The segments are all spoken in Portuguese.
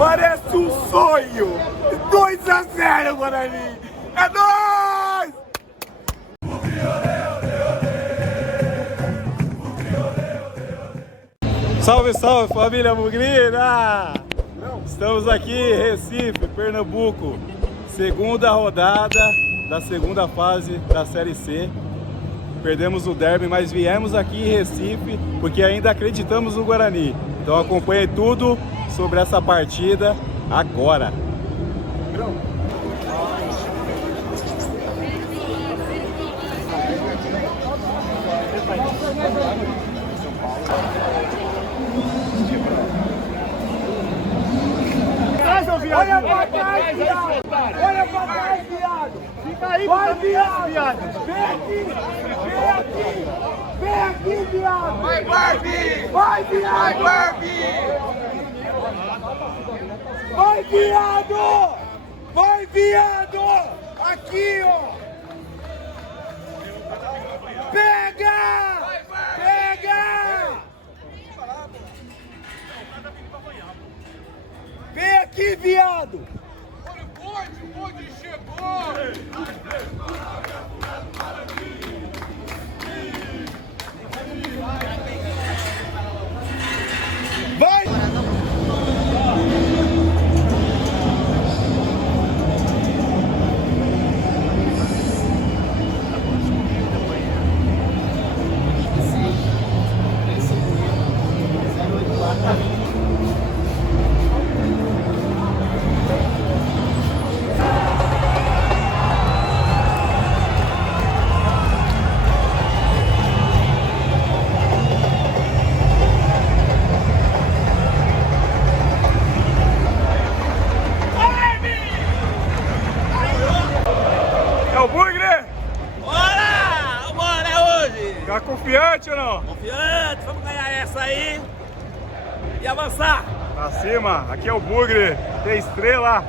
Parece um sonho! 2-0, Guarani! É nóis! Salve, salve, família Bugrina! Estamos aqui em Recife, Pernambuco. Segunda rodada da segunda fase da Série C. Perdemos o derby, mas viemos aqui em Recife porque ainda acreditamos no Guarani. Então acompanhe tudo sobre essa partida agora. Olha pra trás, viado! Olha pra trás, viado! Fica aí, vai, viado! Vem aqui! Vem aqui! Vem aqui, viado! Vai, Barbie! Vai, viado! Vai, Barbie! Vai, viado! Vai, viado! Aqui, ó! Pega! Pega! Vem aqui, viado! Olha o bonde chegou! Vai! É o Bugre! Bora! Vambora, é hoje! Tá confiante ou não? Confiante, vamos ganhar essa aí e avançar! Pra cima, aqui é o Bugre, tem estrela.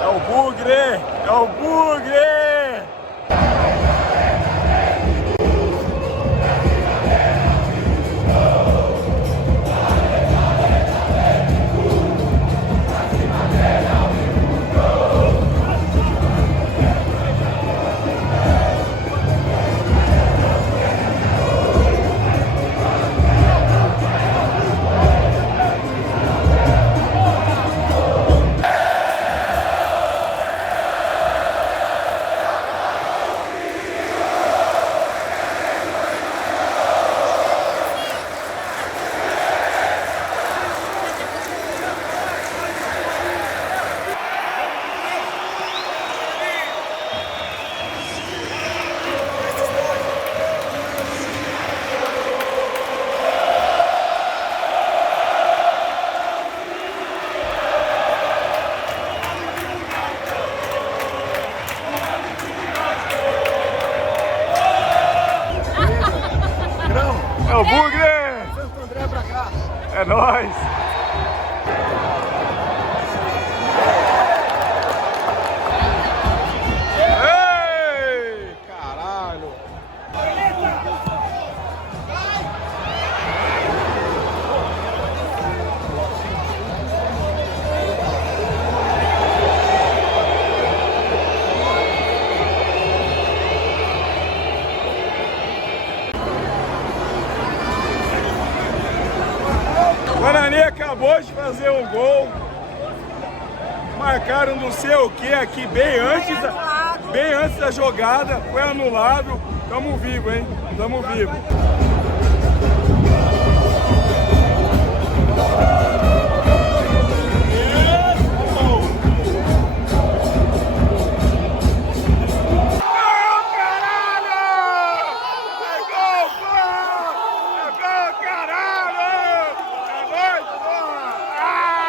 É o Bugre! É o Bugre! Santo André pra cá! É nóis! Ei! Caralho! O Guarani acabou de fazer um gol. Marcaram não sei o que aqui bem antes da jogada. Foi anulado. Tamo vivo, hein? Tamo vivo. Ah!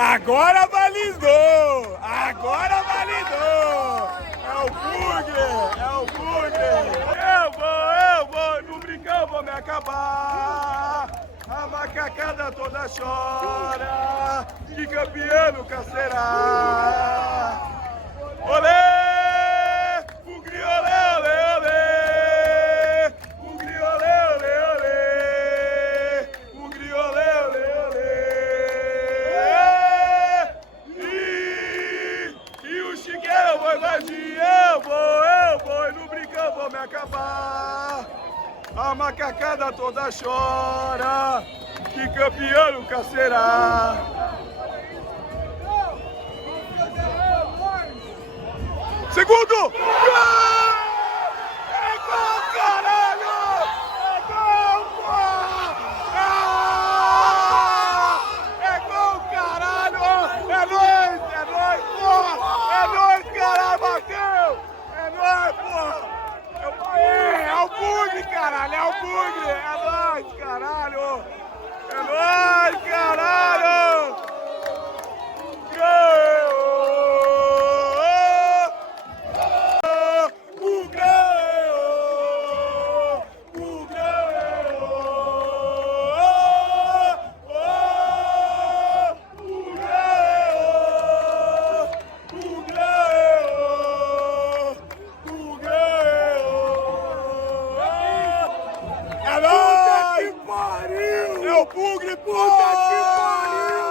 Agora validou! Agora validou! É o bugre! É o bugre! Eu vou! No brincão vou me acabar! A macacada toda chora! Que campeão nunca será! Olê! Bugre, olê, olê, olê! Bugre, olê, olê, olê! Bugre, olê, olê, olê! E o Chiqueiro vai invadir, eu vou, e no brincão vou me acabar. A macacada toda chora, que campeão nunca será. Segundo! Gol! É gol, caralho! É gol, pô! É gol, caralho! É nóis, pô! É nóis, caralho, bateu! É nóis, pô! É o bugre, caralho! É o bugre! É nóis, caralho! É nóis, caralho! Gol! É o bugre, puta que pariu!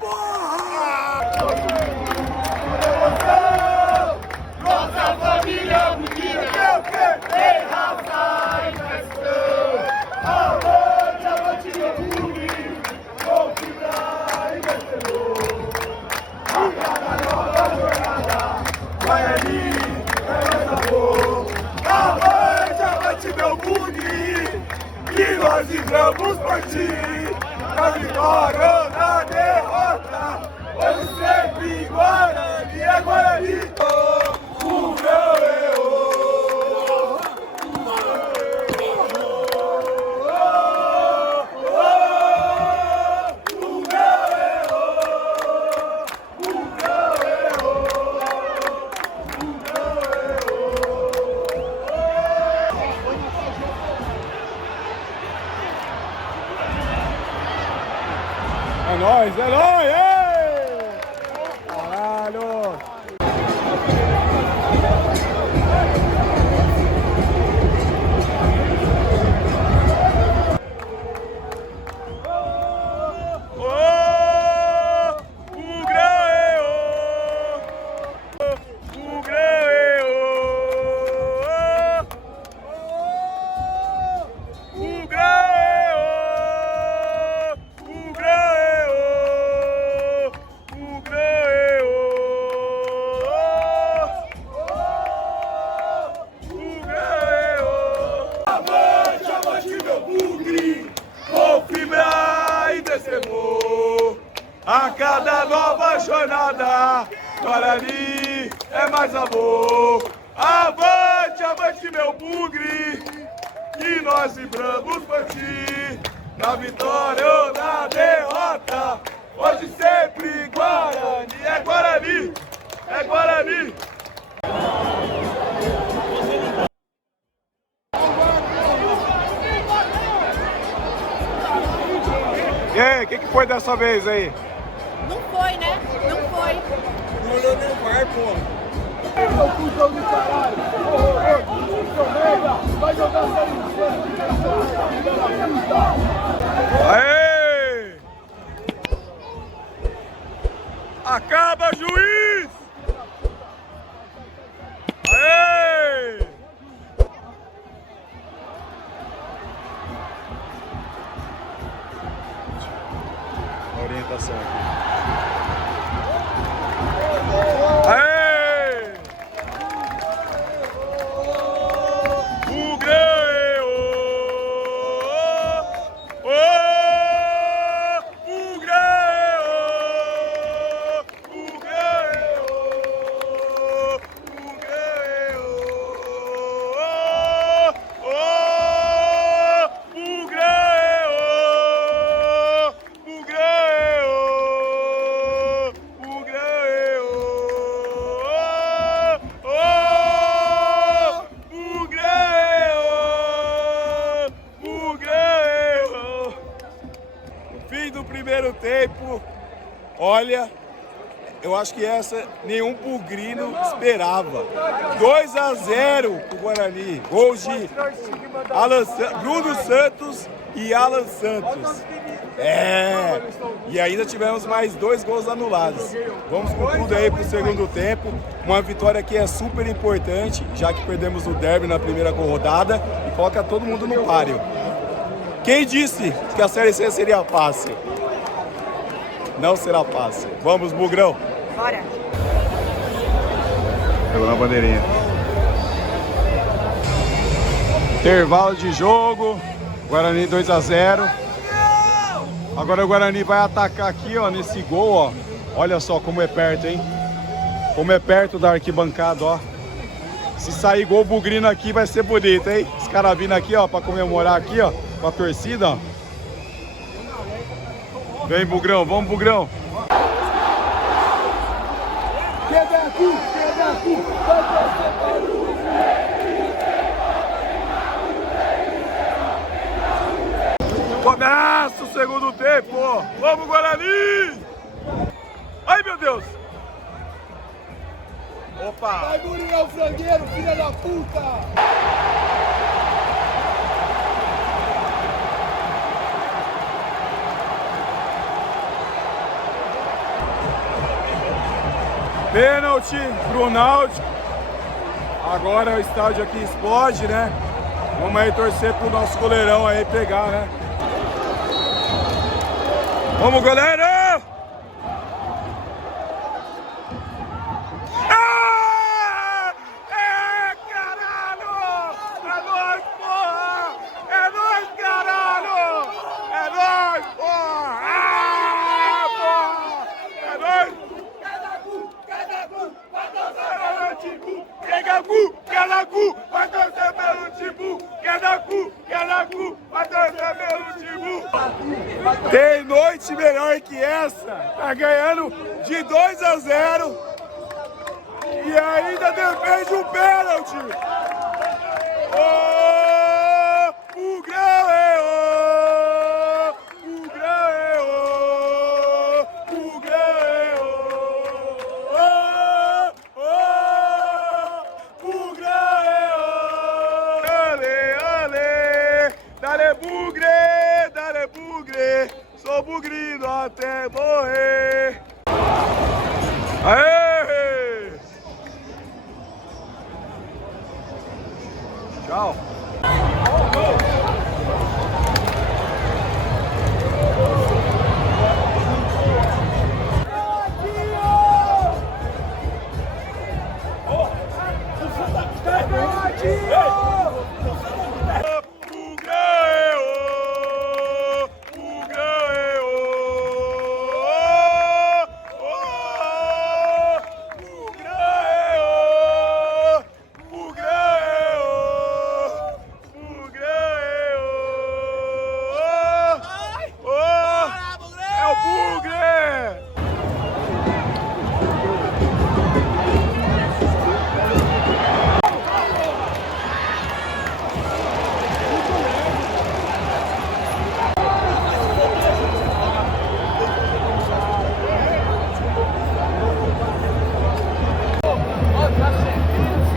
Porra! Nossa família bonita, tem raça e questão. Avante, meu bugre, com fibra e vencedor. A cada nova jornada, vai ali, é mais sabor. Avante, meu bugre, que nós vibramos por ti, na vitória ou na derrota, hoje sempre Guarani é Guarani. O meu eu, é nóis, ei! Caralho! A cada nova jornada, Guarani é mais amor. Avante, avante, meu bugre, que nós vibramos por ti. Na vitória ou na derrota, hoje sempre Guarani é Guarani, é Guarani. E aí, o que foi dessa vez aí? Não foi, né? Não foi. Não olhou nem o VAR, pô. Ô, cuzão de caralho! Vai jogar Aê! Acaba, juiz! Aê! A orientação aqui. Aê! O Grêmio! O Grêmio! O Grêmio! Olha, eu acho que essa nenhum bugrino esperava. 2-0 pro Guarani. Gols de Bruno Santos e Alan Santos. E ainda tivemos mais 2 gols anulados. Vamos com tudo aí pro segundo tempo. Uma vitória que é super importante, já que perdemos o derby na primeira rodada e coloca todo mundo no páreo. Quem disse que a Série C seria fácil? Não será fácil. Vamos, Bugrão. Bora. Pegou na bandeirinha. Intervalo de jogo. Guarani 2-0. Agora o Guarani vai atacar aqui, ó, nesse gol, ó. Olha só como é perto, hein? Como é perto da arquibancada, ó. Se sair gol bugrino aqui vai ser bonito, hein? Os caras vindo aqui, ó, pra comemorar aqui, ó, com a torcida, ó. Vem, Bugrão, vamos, Bugrão. Começa o segundo tempo. Vamos, Guarani! Ai, meu Deus! Opa! Vai, Muriel Frangueiro, filha da puta! Pênalti pro Náutico. Agora o estádio aqui explode, né? Vamos aí torcer pro nosso goleirão aí pegar, né? Vamos, galera! Caralho! É nóis, porra! É nóis, caralho! É nóis, porra! Porra! É nóis! Cada cu, vai torcer pelo Timbu! Cada cu, vai torcer pelo Timbu! Cada cu, vai torcer pelo Timbu! Tem noite melhor que essa! Tá ganhando de 2-0 e ainda defende um pênalti! Ô, o grão é ô! O grão é ô! O grão é ô! O grão é ô! Ale, ale! Dale bugre! Sou bugrino até morrer! Aê! Tchau!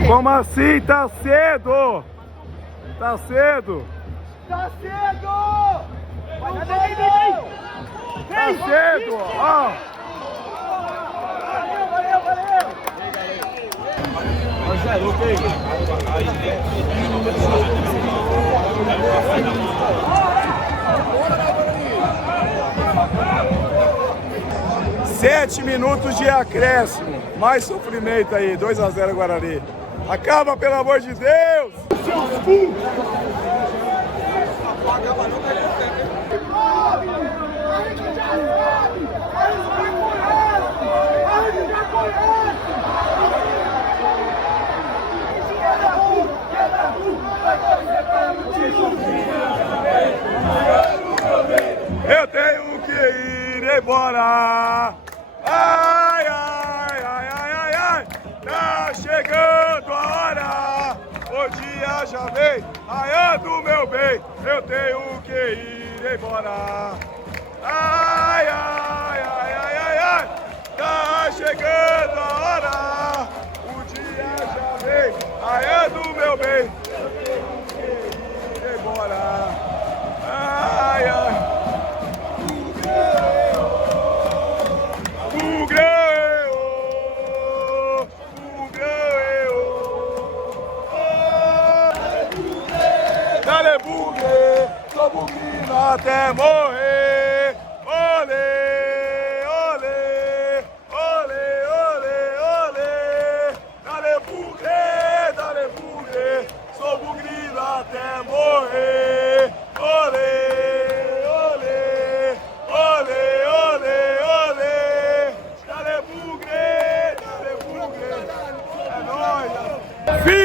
Como assim? Tá cedo! Tá cedo! Tá cedo! Tá cedo! Ó! Valeu! Marcelo, ok? 7 minutos de acréscimo. Mais sofrimento aí. 2-0 Guarani. Acaba, pelo amor de Deus! Seus cu! Eu tenho que ir embora. Ai, ai, ai, ai, ai, ai. Tá chegando a hora. O dia já vem, raiando meu bem. Eu tenho que ir embora. Ai, ai, ai, ai, ai, ai.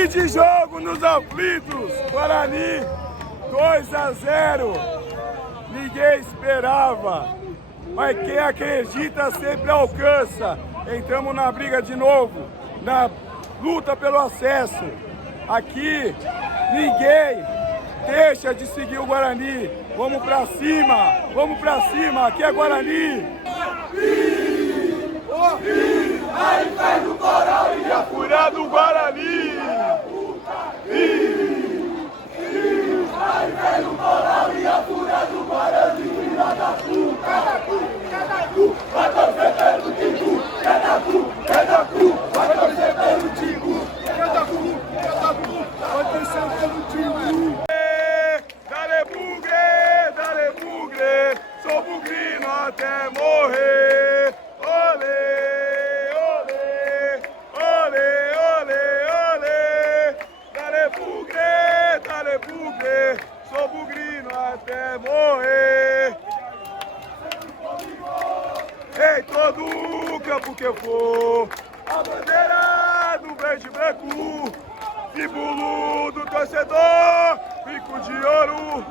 Fim de jogo nos aflitos, Guarani 2-0. Ninguém esperava, mas quem acredita sempre alcança. Entramos na briga de novo, na luta pelo acesso. Aqui ninguém deixa de seguir o Guarani. Vamos pra cima, aqui é Guarani. Aí faz o coral e a fúria do Guarani. Aí faz o coral e a fúria do Guarani. Filha da puta, vai torcer pelo Tigu. É da Cu, vai torcer pelo Tigu. É da Cu, vai torcer pelo Tigu. Dale bugre, sou bugrino até morrer. Olê, olê, olê, olê, olê. Dale bugre, sou bugrino até morrer. Em todo o campo que eu for, a bandeira do verde e branco, símbolo do torcedor, bico de ouro.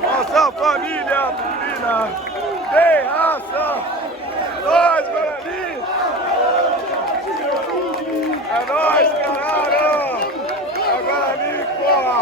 Nossa família purina tem raça, nós Guarani, é nós caralho, é Guarani porra.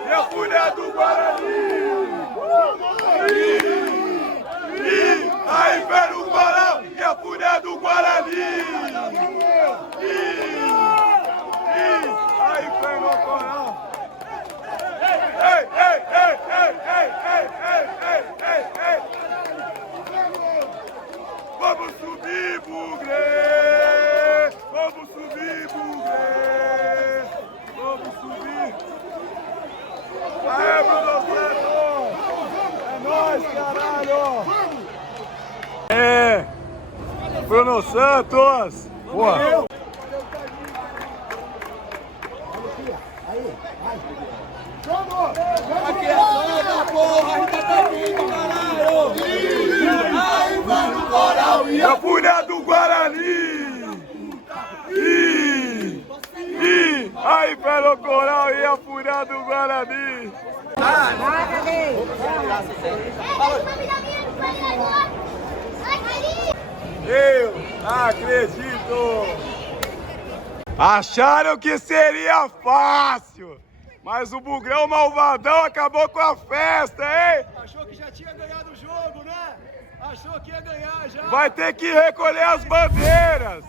E a fúria do Guarani! Aí vem o coral e a fúria do Guarani! Aí vem o coral! Ei, ei, ei, ei, ei, ei, ei, ei, ei, ei! Vamos subir, Bugre! Vamos subir, Bugre! Vamos subir! Aê, Bruno Santos! É nóis, caralho! É! Bruno Santos! Boa! Aqui é só porra, a gente tá vindo, caralho! Aí vai no coral E a fúria do Guarani! Aí pelo coral e a fúria do Guarani! Eu acredito! Acharam que seria fácil, mas o Bugrão malvadão acabou com a festa, hein? Achou que já tinha ganhado o jogo, né? Achou que ia ganhar já. Vai ter que recolher as bandeiras!